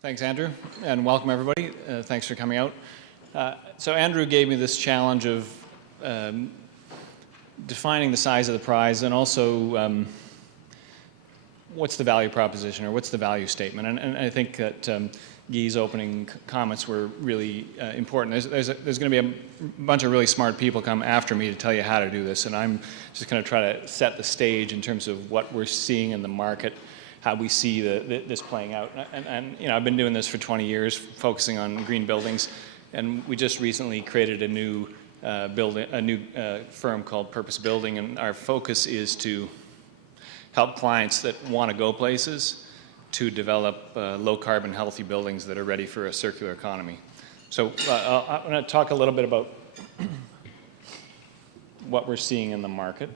Thanks, Andrew, and welcome everybody. Thanks for coming out. So Andrew gave me this challenge of defining the size of the prize and also what's the value proposition or what's the value statement. And I think that Guy's opening comments were really important. There's going to be a bunch of really smart people come after me to tell you how to do this, and I'm just going to try to set the stage in terms of what we're seeing in the market, how we see this playing out. And you know, I've been doing this for 20 years, focusing on green buildings, and we just recently created a new firm called Purpose Building, and our focus is to help clients that want to go places to develop low-carbon, healthy buildings that are ready for a circular economy. So I'm going to talk a little bit about what we're seeing in the market.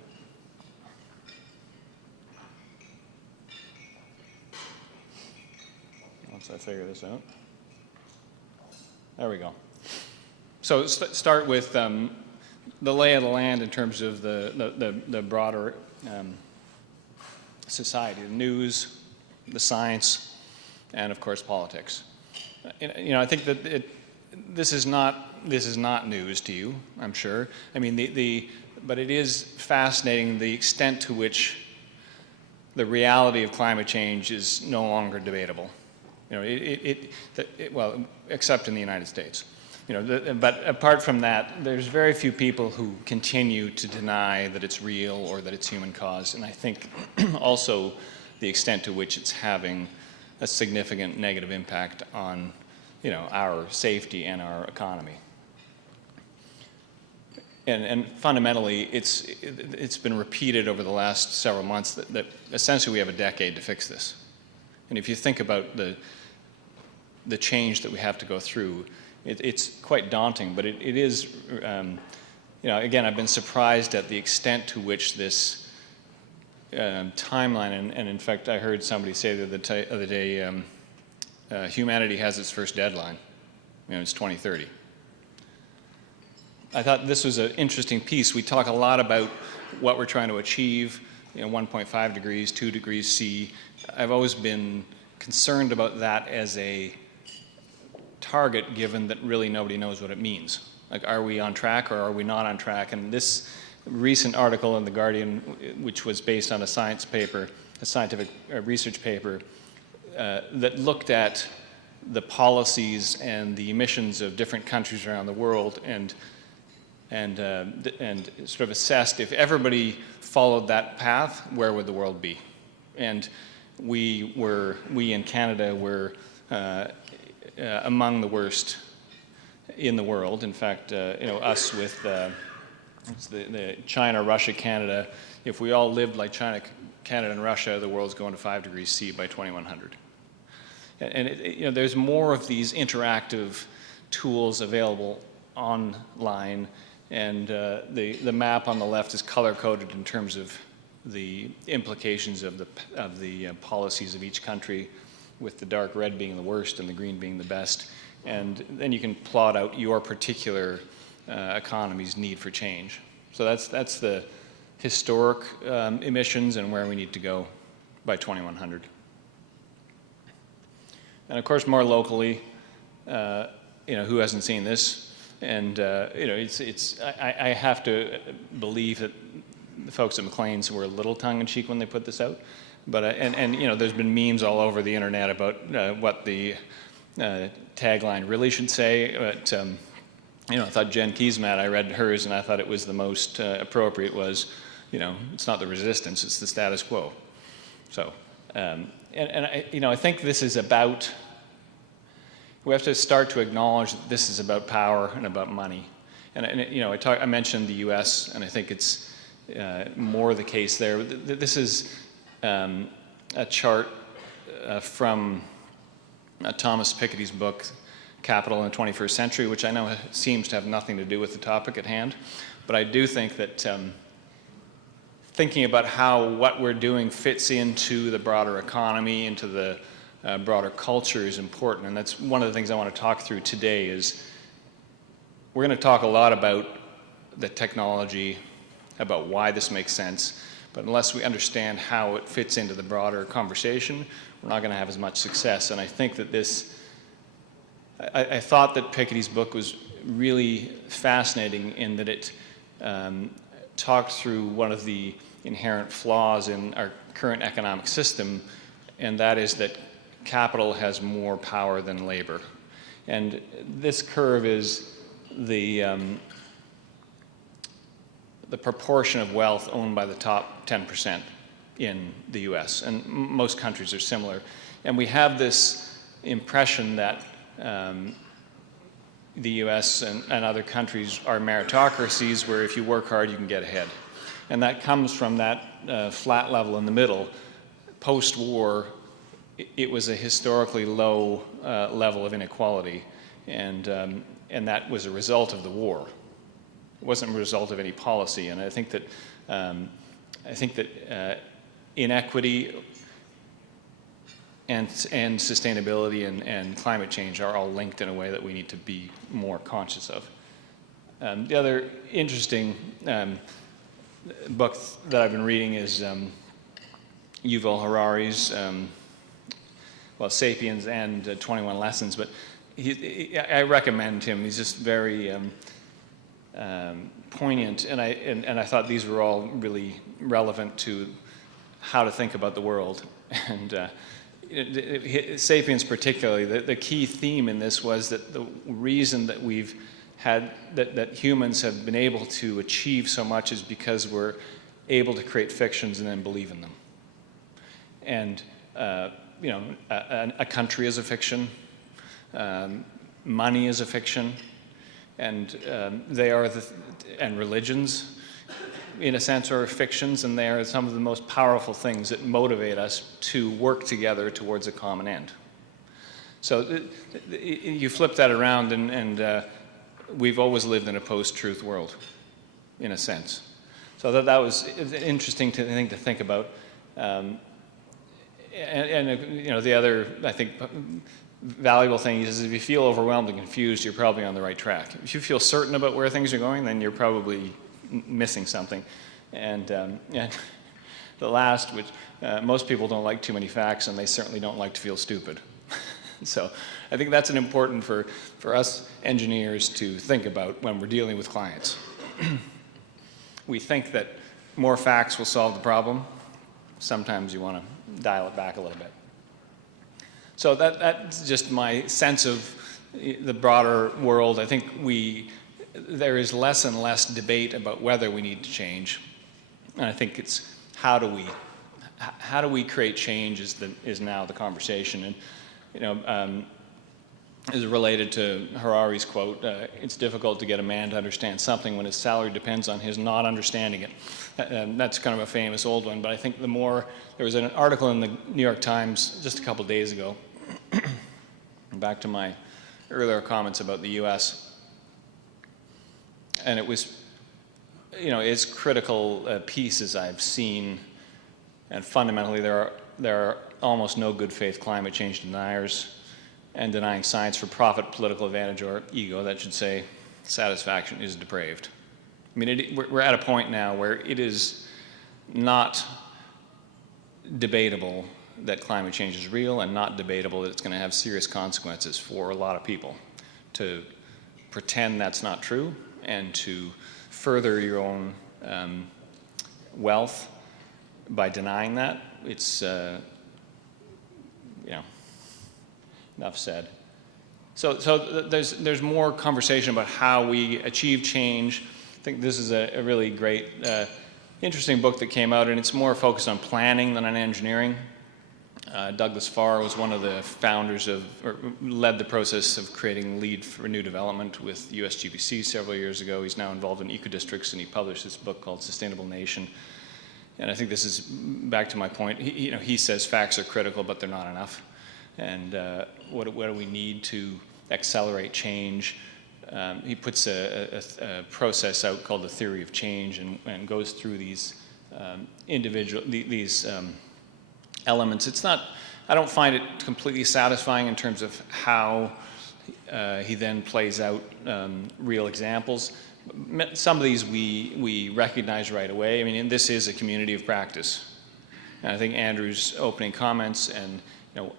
Once I figure this out. There we go. So start with the lay of the land in terms of the broader society, the news, the science, and of course politics. You know, I think that this is not news to you, I'm sure. I mean, but it is fascinating the extent to which the reality of climate change is no longer debatable. You know, well, except in the United States. You know, but apart from that, there's very few people who continue to deny that it's real or that it's human caused. And I think also the extent to which it's having a significant negative impact on, you know, our safety and our economy. And fundamentally, it's been repeated over the last several months that essentially we have a decade to fix this. And if you think about the change that we have to go through, it's quite daunting, but it is, you know, again, I've been surprised at the extent to which this timeline, and in fact, I heard somebody say the other day, humanity has its first deadline. You know, it's 2030. I thought this was an interesting piece. We talk a lot about what we're trying to achieve, you know, 1.5 degrees, 2 degrees C. I've always been concerned about that as a target, given that really nobody knows what it means. Like, are we on track or are we not on track? And this recent article in The Guardian, which was based on a science paper, a scientific research paper, that looked at the policies and the emissions of different countries around the world and sort of assessed if everybody followed that path, where would the world be? And we in Canada were among the worst in the world. In fact, you know, us with it's the China, Russia, Canada. If we all lived like China, Canada, and Russia, the world's going to 5 degrees C by 2100. And you know, there's more of these interactive tools available online, and the map on the left is color-coded in terms of the implications of the policies of each country, with the dark red being the worst and the green being the best. And then you can plot out your particular economy's need for change. So that's the historic emissions and where we need to go by 2100. And of course, more locally, you know, who hasn't seen this? And you know, I have to believe that the folks at Maclean's were a little tongue-in-cheek when they put this out. But and you know, there's been memes all over the internet about what the tagline really should say. But you know, I thought Jen Keesmaat, I read hers, and I thought it was the most appropriate. Was, you know, it's not the resistance, it's the status quo. So and I, you know, I think this is about. We have to start to acknowledge that this is about power and about money. And you know, I mentioned the U.S., and I think it's more the case there. This is a chart from Thomas Piketty's book, Capital in the 21st Century, which I know seems to have nothing to do with the topic at hand. But I do think that thinking about how what we're doing fits into the broader economy, into the broader culture is important. And that's one of the things I want to talk through today. Is we're going to talk a lot about the technology, about why this makes sense. But unless we understand how it fits into the broader conversation, we're not going to have as much success. And I think that I thought that Piketty's book was really fascinating in that it talked through one of the inherent flaws in our current economic system, and that is that capital has more power than labor. And this curve is the proportion of wealth owned by the top 10% in the US, and most countries are similar. And we have this impression that the US and other countries are meritocracies where if you work hard, you can get ahead. And that comes from that flat level in the middle. Post-war, it was a historically low level of inequality, and that was a result of the war. It wasn't a result of any policy, and I think that inequity and sustainability and climate change are all linked in a way that we need to be more conscious of. The other interesting book that I've been reading is Yuval Harari's, *Sapiens* and 21 Lessons, but I recommend him. He's just very poignant, and I thought these were all really relevant to how to think about the world. And *Sapiens* particularly, the key theme in this was that the reason that we've had that humans have been able to achieve so much is because we're able to create fictions and then believe in them. And a country is a fiction, money is a fiction, and and religions, in a sense, are fictions, and they are some of the most powerful things that motivate us to work together towards a common end. So you flip that around, and we've always lived in a post-truth world, in a sense. So that was an interesting thing to think about. The other, I think, valuable thing is if you feel overwhelmed and confused, you're probably on the right track. If you feel certain about where things are going, then you're probably missing something. And the last, which most people don't like too many facts, and they certainly don't like to feel stupid. So I think that's an important for us engineers to think about when we're dealing with clients. We think that more facts will solve the problem. Sometimes you want to dial it back a little bit. So that's just my sense of the broader world. I think there is less and less debate about whether we need to change, and I think it's how do we create change is now the conversation. And is related to Harari's quote, it's difficult to get a man to understand something when his salary depends on his not understanding it. That's kind of a famous old one, but I think there was an article in the New York Times just a couple days ago, back to my earlier comments about the US, and it was, as critical a piece as I've seen, and fundamentally there are almost no good faith climate change deniers, and denying science for profit, political advantage, or ego, that should say satisfaction is depraved. I mean, we're at a point now where it is not debatable that climate change is real, and not debatable that it's going to have serious consequences for a lot of people. To pretend that's not true and to further your own wealth by denying that, it's enough said. So there's more conversation about how we achieve change. I think this is a really great, interesting book that came out, and it's more focused on planning than on engineering. Douglas Farr was one of the founders or led the process of creating LEED for New Development with USGBC several years ago. He's now involved in eco-districts, and he published this book called Sustainable Nation. And I think this is back to my point. He says facts are critical, but they're not enough. And what do we need to accelerate change? He puts a process out called the theory of change, and goes through these elements. I don't find it completely satisfying in terms of how He then plays out real examples. Some of these we recognize right away. I mean, this is a community of practice. And I think Andrew's opening comments and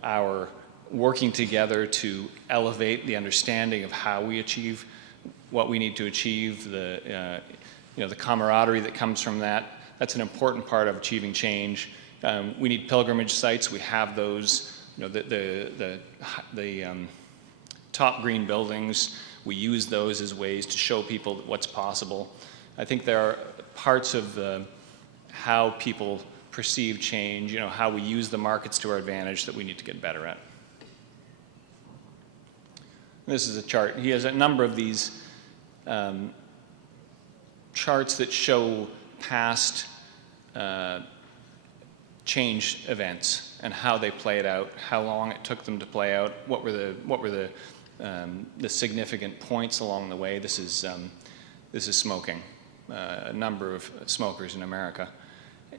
our working together to elevate the understanding of how we achieve what we need to achieve, the camaraderie that comes from that, that's an important part of achieving change. We need pilgrimage sites. We have those. The top green buildings, we use those as ways to show people what's possible. I think there are parts of how people perceive change, how we use the markets to our advantage that we need to get better at. This is a chart. He has a number of these charts that show past change events and how they played out, how long it took them to play out, what were the significant points along the way. This is smoking, a number of smokers in America,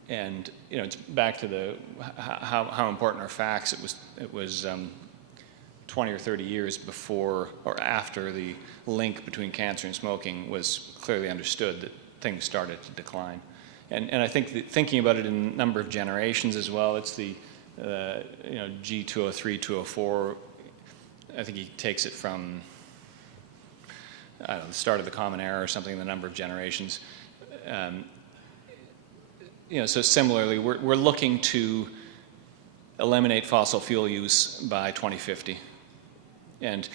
and it's back to how important are facts. It was 20 or 30 years before or after the link between cancer and smoking was clearly understood that things started to decline. And I think thinking about it in a number of generations as well, it's the G203, 204. I think he takes it from, I don't know, the start of the Common Era or something, the number of generations. So similarly, we're looking to eliminate fossil fuel use by 2050. And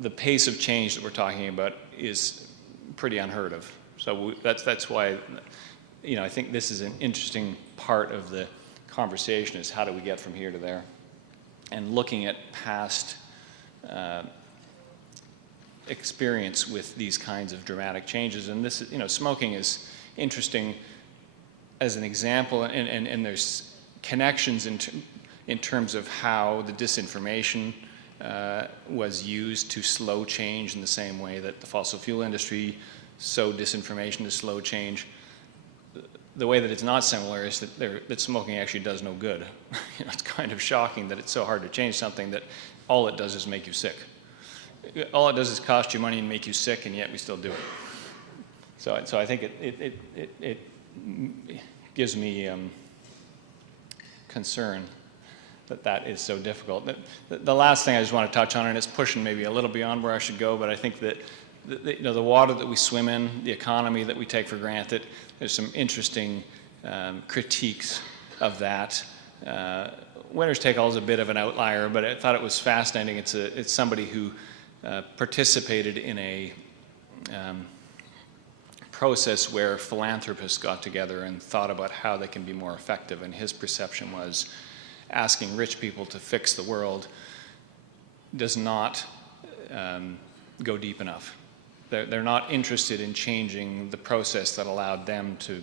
the pace of change that we're talking about is pretty unheard of. So that's why, I think this is an interesting part of the conversation, is how do we get from here to there? And looking at past experience with these kinds of dramatic changes. And this, smoking is interesting as an example, and there's connections in terms of how the disinformation was used to slow change in the same way that the fossil fuel industry sowed disinformation to slow change. The way that it's not similar is that smoking actually does no good. It's kind of shocking that it's so hard to change something that all it does is make you sick. All it does is cost you money and make you sick, and yet we still do it. So I think it gives me concern that is so difficult. The last thing I just want to touch on, and it's pushing maybe a little beyond where I should go, but I think that the water that we swim in, the economy that we take for granted, there's some interesting critiques of that. Winners Take All is a bit of an outlier, but I thought it was fascinating. It's somebody who participated in a process where philanthropists got together and thought about how they can be more effective, and his perception was asking rich people to fix the world does not go deep enough. They're not interested in changing the process that allowed them to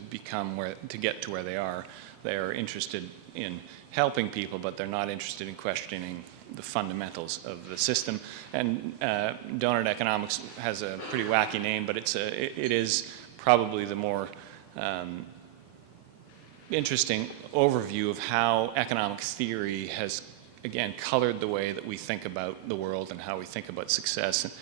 get to where they are. They are interested in helping people, but they're not interested in questioning the fundamentals of the system. And donut economics has a pretty wacky name, but it is probably the more interesting overview of how economic theory has, again, colored the way that we think about the world and how we think about success. And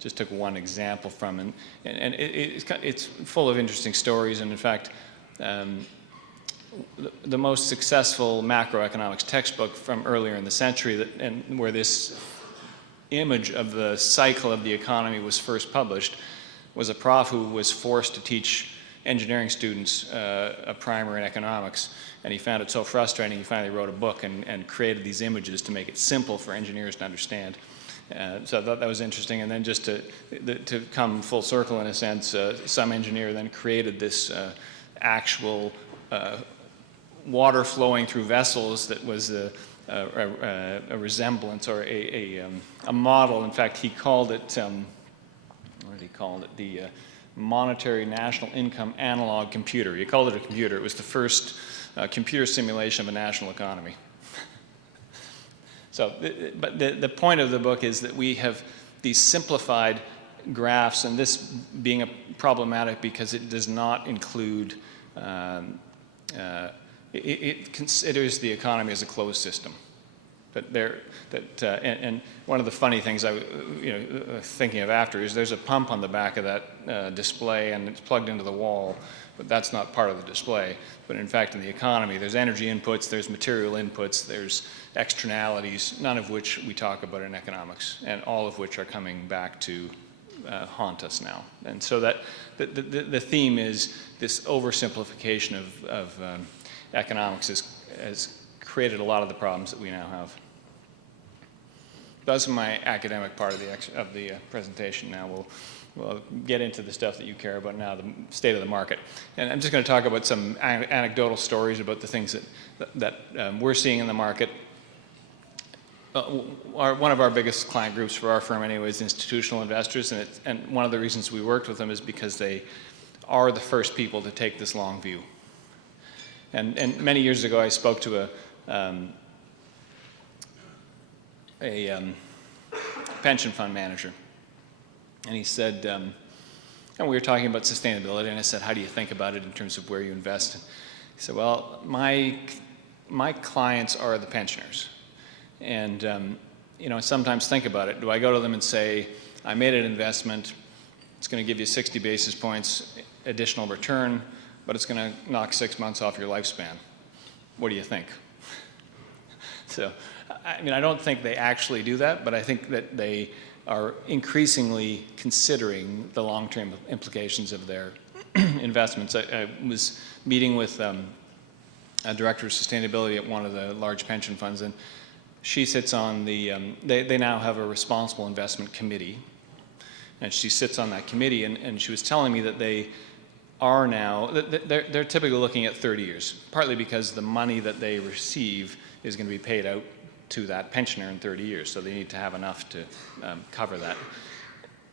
just took one example from, and it's full of interesting stories. And in fact, the most successful macroeconomics textbook from earlier in the century, where this image of the cycle of the economy was first published, was a prof who was forced to teach engineering students a primer in economics, and he found it so frustrating he finally wrote a book and created these images to make it simple for engineers to understand. So I thought that was interesting. And then just to come full circle in a sense, some engineer then created this actual water flowing through vessels that was a resemblance or a model. In fact, he called it, what did he call it? The Monetary National Income Analog Computer. He called it a computer. It was the first computer simulation of a national economy. So, but the point of the book is that we have these simplified graphs, and this being problematic because it does not include, it considers the economy as a closed system. But and one of the funny things thinking of after is there's a pump on the back of that display, and it's plugged into the wall, but that's not part of the display. But in fact, in the economy, there's energy inputs, there's material inputs, there's externalities, none of which we talk about in economics, and all of which are coming back to haunt us now. And so that the theme is this oversimplification of economics has created a lot of the problems that we now have. That's my academic part of the presentation. Now we'll get into the stuff that you care about now, the state of the market. And I'm just going to talk about some anecdotal stories about the things that we're seeing in the market. One of our biggest client groups for our firm anyway is institutional investors, and one of the reasons we worked with them is because they are the first people to take this long view. And many years ago I spoke to a pension fund manager, and he said, and we were talking about sustainability, and I said, how do you think about it in terms of where you invest? And he said, well, my clients are the pensioners, and I sometimes think about it. Do I go to them and say, I made an investment, it's going to give you 60 basis points additional return, but it's going to knock 6 months off your lifespan. What do you think? So, I don't think they actually do that, but I think that they are increasingly considering the long-term implications of their investments. I was meeting with a director of sustainability at one of the large pension funds, and she sits on they now have a responsible investment committee, and she sits on that committee, and she was telling me that they are now, they're typically looking at 30 years, partly because the money that they receive is going to be paid out to that pensioner in 30 years, so they need to have enough to cover that.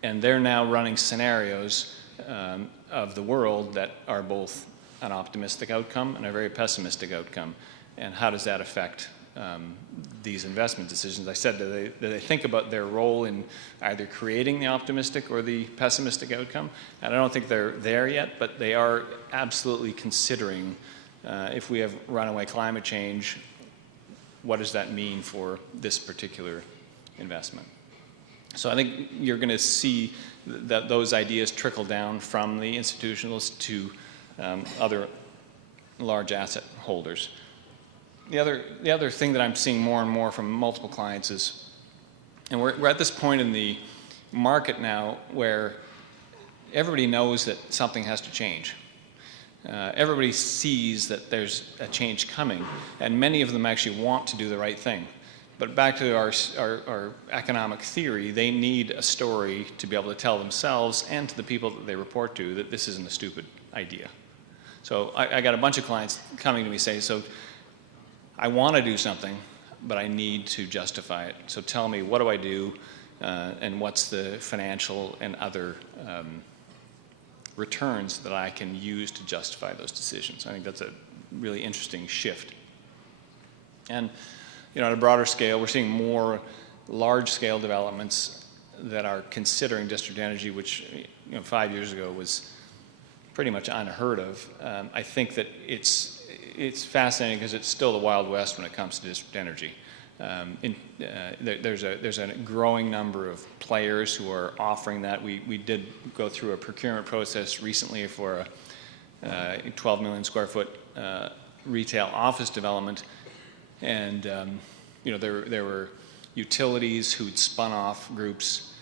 And they're now running scenarios of the world that are both an optimistic outcome and a very pessimistic outcome. And how does that affect these investment decisions? I said, do they think about their role in either creating the optimistic or the pessimistic outcome? And I don't think they're there yet, but they are absolutely considering if we have runaway climate change, what does that mean for this particular investment? So I think you're going to see that those ideas trickle down from the institutionalists to other large asset holders. The other thing that I'm seeing more and more from multiple clients is, and we're at this point in the market now where everybody knows that something has to change. Everybody sees that there's a change coming, and many of them actually want to do the right thing. But back to our economic theory, they need a story to be able to tell themselves and to the people that they report to that this isn't a stupid idea. So I got a bunch of clients coming to me saying, so I want to do something, but I need to justify it. So tell me, what do I do, and what's the financial and other returns that I can use to justify those decisions? I think that's a really interesting shift. And at a broader scale, we're seeing more large-scale developments that are considering district energy, which 5 years ago was pretty much unheard of. I think that it's fascinating because it's still the Wild West when it comes to district energy. There's a growing number of players who are offering that. We did go through a procurement process recently for a 12 million square foot retail office development, and there were utilities who'd spun off groups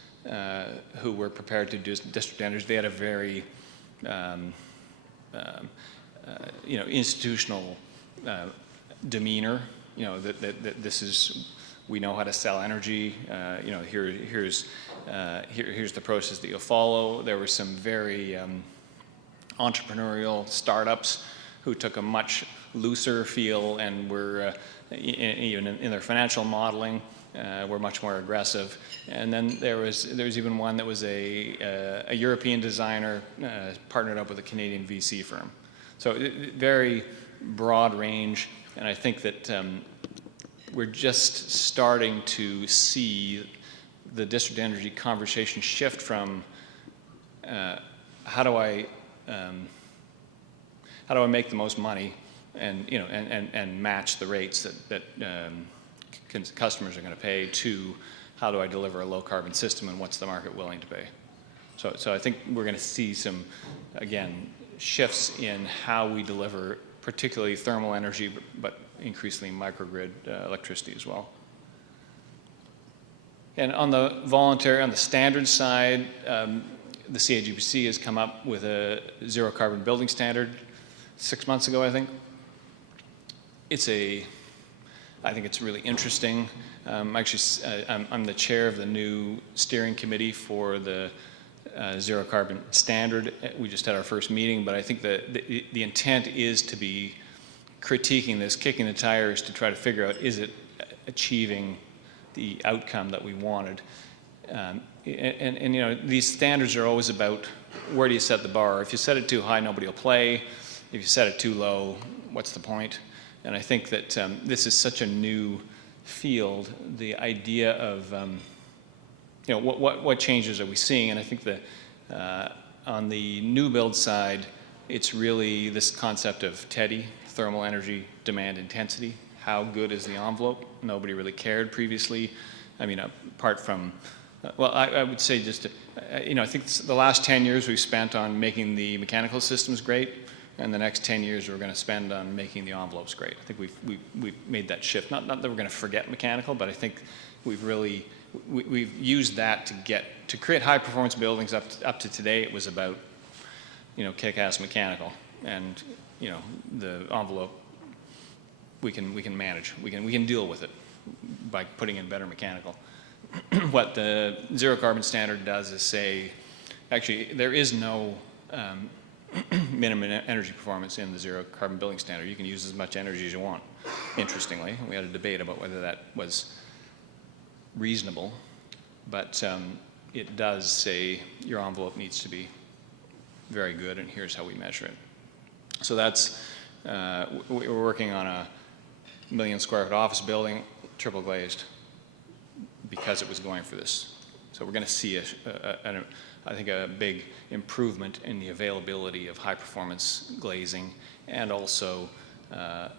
who were prepared to do district energy. They had a very institutional demeanor. That this is, we know how to sell energy. Here's the process that you'll follow. There were some very entrepreneurial startups who took a much looser feel and were even in their financial modeling were much more aggressive. And then there was even one that was a European designer partnered up with a Canadian VC firm. So very broad range. And I think that we're just starting to see the district energy conversation shift from how do I make the most money and match the rates that customers are going to pay to how do I deliver a low carbon system and what's the market willing to pay. So I think we're going to see some, again, shifts in how we deliver, particularly thermal energy, but increasingly microgrid electricity as well. And on the standard side, the CAGPC has come up with a zero carbon building standard 6 months ago, I think. I think it's really interesting. I'm the chair of the new steering committee for the zero carbon standard. We just had our first meeting, but I think the intent is to be critiquing this, kicking the tires to try to figure out, is it achieving the outcome that we wanted? And you know, these standards are always about where do you set the bar. If you set it too high, nobody will play. If you set it too low, what's the point? And I think that this is such a new field. The idea of you know, what changes are we seeing? And I think that on the new build side, it's really this concept of TEDI, thermal energy demand intensity. How good is the envelope? Nobody really cared previously. I mean, apart from, well, I would say just, you know, I think the last 10 years we've spent on making the mechanical systems great, and the next 10 years we're going to spend on making the envelopes great. I think we've made that shift. Not that we're going to forget mechanical, but I think we've really, we've used that to create high performance buildings. Up to today, it was about, you know, kick-ass mechanical, and you know, the envelope we can manage. We can deal with it by putting in better mechanical. What the zero carbon standard does is say, actually, there is no minimum energy performance in the zero carbon building standard. You can use as much energy as you want. Interestingly, we had a debate about whether that was reasonable, but it does say your envelope needs to be very good, and here's how we measure it. So that's, we're working on a 1 million square foot office building, triple glazed, because it was going for this. So we're going to see, I think, a big improvement in the availability of high performance glazing, and also a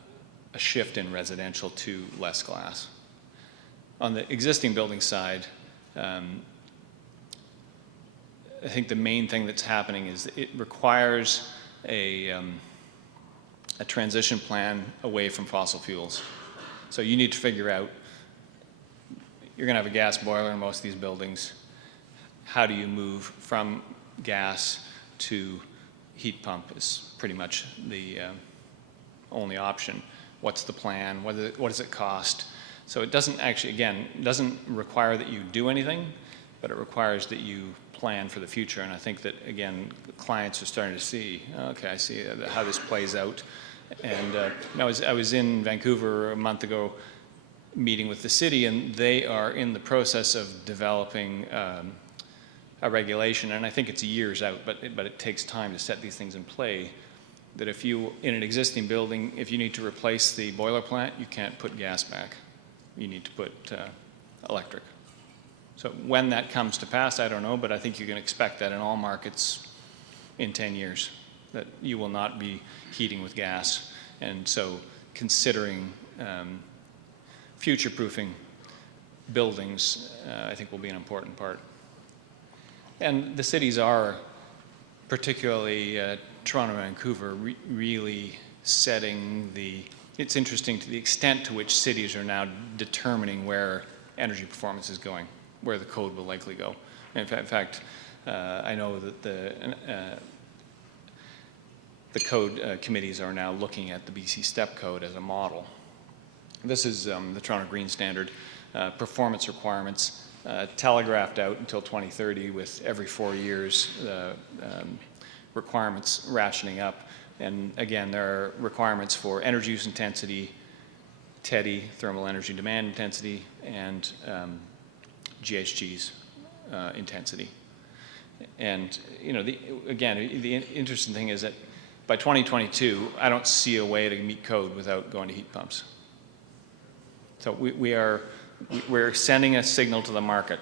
shift in residential to less glass. On the existing building side, I think the main thing that's happening is it requires a transition plan away from fossil fuels. So you need to figure out, you're going to have a gas boiler in most of these buildings. How do you move from gas to heat pump is pretty much the only option. What's the plan? What does it cost? So it doesn't actually, again, it doesn't require that you do anything, but it requires that you plan for the future. And I think that, again, clients are starting to see, okay, I see how this plays out. And I was in Vancouver a month ago meeting with the city, and they are in the process of developing a regulation, and I think it's years out, but it takes time to set these things in play, that if you, in an existing building, if you need to replace the boiler plant, you can't put gas back. You need to put electric. So when that comes to pass, I don't know, but I think you can expect that in all markets in 10 years, that you will not be heating with gas. And so considering future-proofing buildings, I think will be an important part. And the cities are, particularly Toronto and Vancouver, really setting it's interesting to the extent to which cities are now determining where energy performance is going, where the code will likely go. In fact, I know that the code committees are now looking at the BC STEP code as a model. This is the Toronto Green Standard performance requirements, telegraphed out until 2030, with every 4 years requirements rationing up. And again, there are requirements for energy use intensity, TEDI, thermal energy demand intensity, and GHG's intensity. And you know, again, the interesting thing is that by 2022, I don't see a way to meet code without going to heat pumps. So we're sending a signal to the market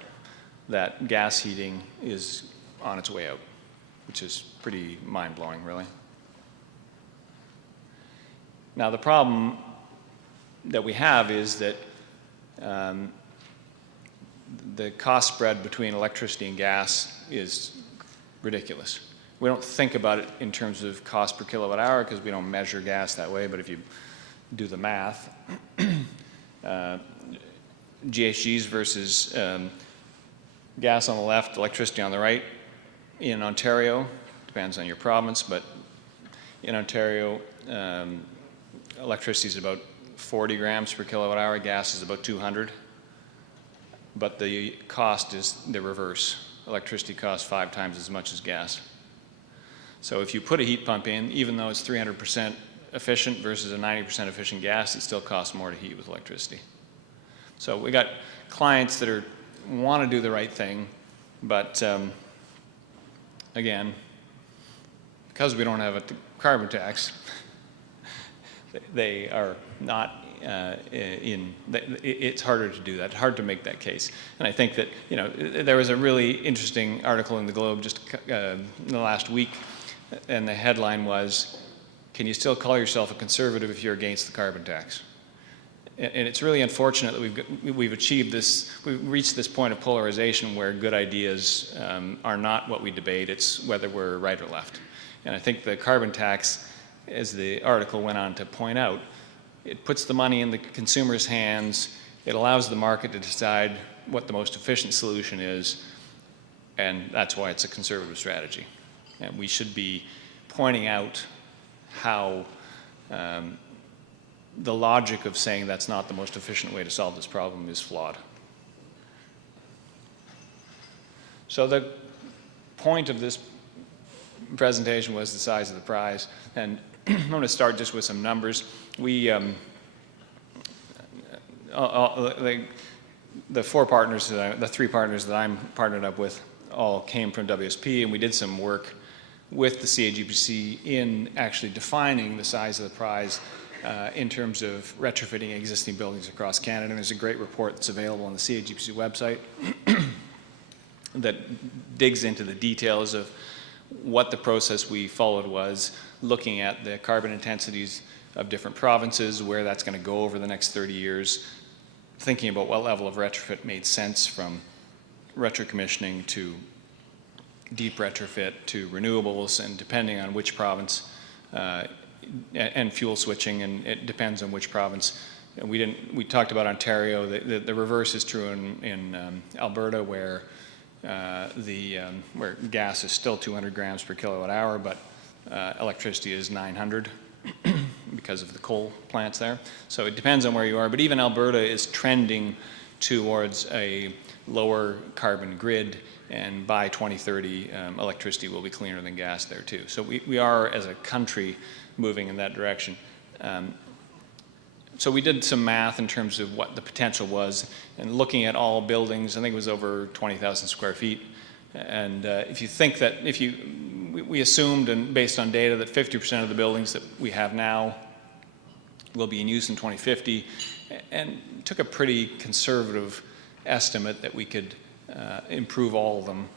that gas heating is on its way out, which is pretty mind-blowing, really. Now, the problem that we have is that the cost spread between electricity and gas is ridiculous. We don't think about it in terms of cost per kilowatt hour because we don't measure gas that way, but if you do the math, GHGs versus gas on the left, electricity on the right. In Ontario, depends on your province, but in Ontario, electricity is about 40 grams per kilowatt hour, gas is about 200, but the cost is the reverse. Electricity costs 5 times as much as gas. So if you put a heat pump in, even though it's 300% efficient versus a 90% efficient gas, it still costs more to heat with electricity. So we got clients that want to do the right thing, but again, because we don't have a carbon tax, they are not it's harder to do that, hard to make that case. And I think that, there was a really interesting article in the Globe just in the last week, and the headline was, "Can you still call yourself a conservative if you're against the carbon tax?" And it's really unfortunate that we've achieved this, we've reached this point of polarization where good ideas are not what we debate, it's whether we're right or left. And I think the carbon tax, as the article went on to point out, it puts the money in the consumer's hands, it allows the market to decide what the most efficient solution is, and that's why it's a conservative strategy. And we should be pointing out how the logic of saying that's not the most efficient way to solve this problem is flawed. So the point of this presentation was the size of the prize, and I'm going to start just with some numbers. We, the four partners, the three partners that I'm partnered up with all came from WSP, and we did some work with the CAGPC in actually defining the size of the prize in terms of retrofitting existing buildings across Canada. And there's a great report that's available on the CAGPC website that digs into the details of what the process we followed was, looking at the carbon intensities of different provinces, where that's going to go over the next 30 years, thinking about what level of retrofit made sense, from retro-commissioning to deep retrofit to renewables, and depending on which province, and fuel switching, and it depends on which province. And we talked about Ontario. The reverse is true in Alberta, where where gas is still 200 grams per kilowatt hour, but electricity is 900 because of the coal plants there. So it depends on where you are, but even Alberta is trending towards a lower carbon grid, and by 2030, electricity will be cleaner than gas there too. So we are, as a country, moving in that direction. So we did some math in terms of what the potential was, and looking at all buildings, I think it was over 20,000 square feet. And if you think that, we assumed, and based on data, that 50% of the buildings that we have now will be in use in 2050, and took a pretty conservative estimate that we could improve all of them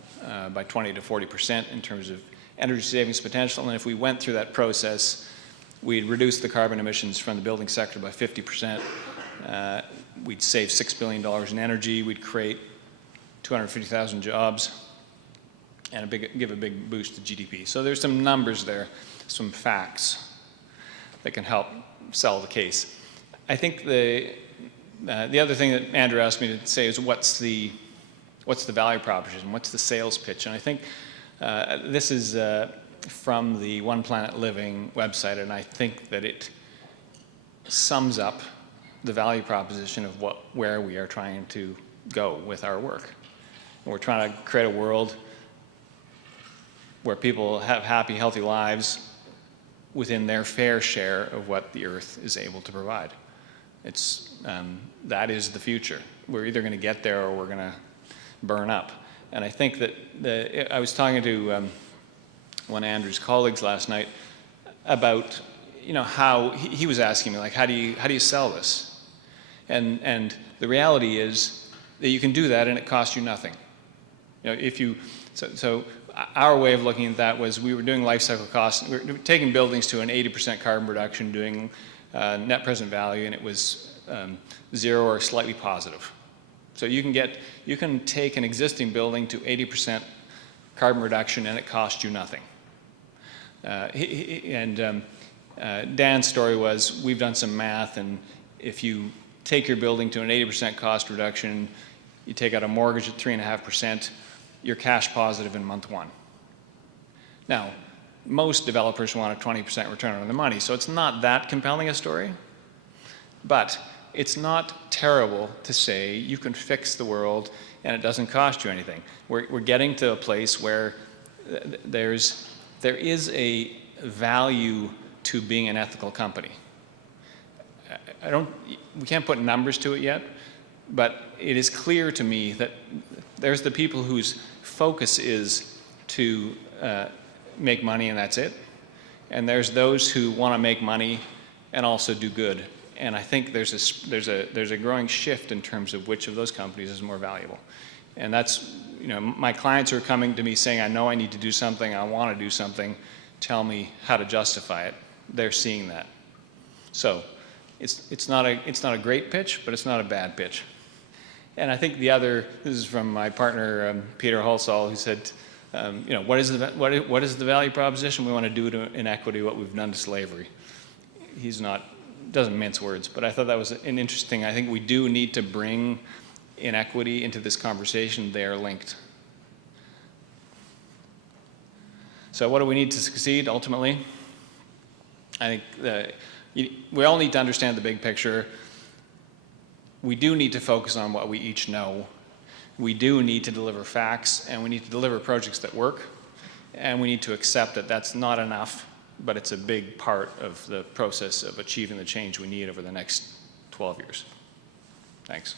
by 20 to 40% in terms of energy savings potential. And if we went through that process, we'd reduce the carbon emissions from the building sector by 50%. We'd save $6 billion in energy. We'd create 250,000 jobs and give a big boost to GDP. So there's some numbers there, some facts that can help sell the case. I think the other thing that Andrew asked me to say is what's the value proposition, what's the sales pitch? And I think this is from the One Planet Living website, and I think that it sums up the value proposition of where we are trying to go with our work. And we're trying to create a world where people have happy, healthy lives within their fair share of what the Earth is able to provide. That is the future. We're either going to get there or we're going to burn up. And I think that I was talking to one of Andrew's colleagues last night about how he was asking me, like, how do you sell this? And the reality is that you can do that and it costs you nothing. So our way of looking at that was, we were doing life cycle costs. We were taking buildings to an 80% carbon reduction, doing net present value, and it was zero or slightly positive. So you can take an existing building to 80% carbon reduction and it costs you nothing. Dan's story was, we've done some math, and if you take your building to an 80% cost reduction, you take out a mortgage at 3.5%, you're cash positive in month 1. Now, most developers want a 20% return on their money, so it's not that compelling a story, but it's not terrible to say you can fix the world and it doesn't cost you anything. We're getting to a place where there is a value to being an ethical company. We can't put numbers to it yet, but it is clear to me that there's the people whose focus is to make money and that's it, and there's those who want to make money and also do good. And I think there's a growing shift in terms of which of those companies is more valuable. And that's, my clients are coming to me saying, I know I need to do something, I want to do something, tell me how to justify it. They're seeing that. So it's not a great pitch, but it's not a bad pitch. And I think this is from my partner, Peter Halsall, who said, what is the value proposition? We want to do to inequity what we've done to slavery. Doesn't mince words, but I thought that was an interesting, I think we do need to bring inequity into this conversation. They are linked. So what do we need to succeed ultimately? I think we all need to understand the big picture. We do need to focus on what we each know. We do need to deliver facts, and we need to deliver projects that work, and we need to accept that that's not enough, but it's a big part of the process of achieving the change we need over the next 12 years. Thanks.